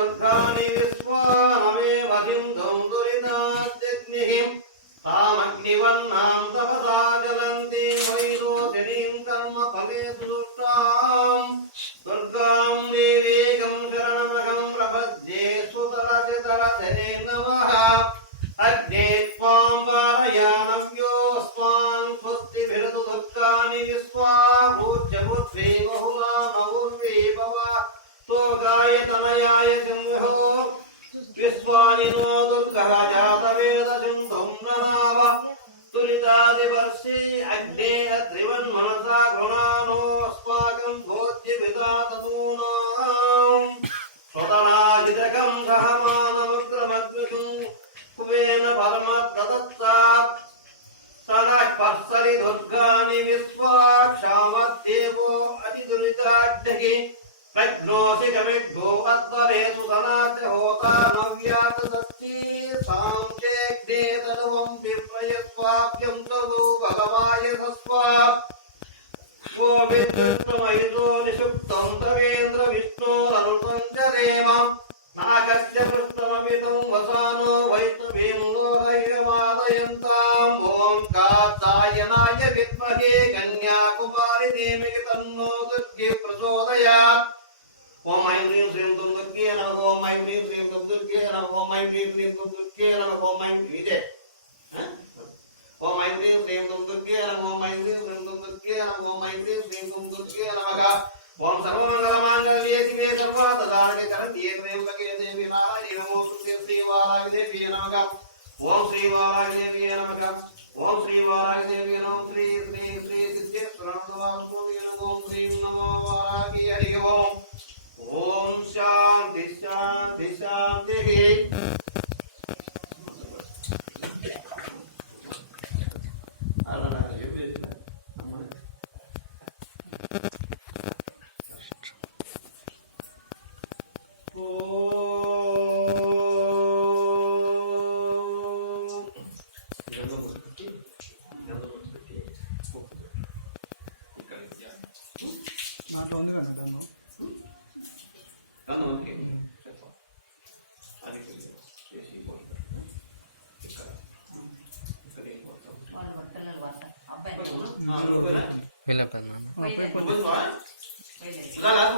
रुद्राणि विश्वानमेवहिं धौन्दुरिताद्यग्निः तामग्निवह्नां तपसा ज्वलन्ति वैरोधिनीं कर्म फले दुष्टां दुर्गां देवेकं शरणमहं प्रपद्ये सुतरचितरधने नमः अग्ने त्वां वारयानव्योऽस्मान् स्वस्तिभिरतु दुःखानि विस्वा भूज्यभूत्वे बहुला न उर्वे भव तोगायतनया త్రివన్మనసా గృణానోస్మాకం భోజ్య విధాతూనాం స్వతనాజిదకం సహమానవగ్రమద్విషు కుబేన పరమత్తదత్సాత్ సనః పర్సరి దుర్గాని విశ్వాక్షామద్దేవో అతిదురితాడ్డహి ప్రజ్ఞోసి గమిడ్భో అద్వరేసు సనాద్రి హోతా నవ్యాత సస్తి సాంచేగ్నే తనువం విప్రయస్వాభ్య వయసో నిషుప్తం తవేంద్ర విష్ణోరనుసంచరేమ నాకస్య పృష్టమపితం వసానో వైష్ణవీందోదయమాదయంతాం ఓం కాత్సాయనాయ విద్మహే కన్యాకుమారి దేమికి తన్నో దుర్గి ప్రచోదయాత్. ఓం ఐం హ్రీం శ్రీం దుం దుర్గే నమ. ఓం ఐం హ్రీం శ్రీం దుం దుర్గే నమ. ఓం ఐం హ్రీం శ్రీం దుం దుర్గే నమ. ఓం ఐం ఇదే ఓం ఐం హ్రీం శ్రీం దుం దుర్గే నమ. ఓం ఐం దుర్గే నమః ఓం సర్వమంగళమాంగళ్యే శివే సర్వార్థదారకే కరంధ్యే త్రయంబకే దేవి నారాయణి నమోస్తుతే శ్రీ వారాగి దేవి నమః ఓం శ్రీ వారాగి దేవి నమః ఓం శ్రీ వారాగి దేవి నమః శ్రీ శ్రీ శ్రీ సిద్ధేశ్వరానందవాసుదేవి నమః ఓం శ్రీం నమో వారాగి హరి ఓం ఓం శాంతి శాంతి శాంతి ఉంది కదా గన్ను. వాళ్ళ బట్టలు వాళ్ళ అబ్బాయి నాన్న పోయలేదు. ఇలా కాదు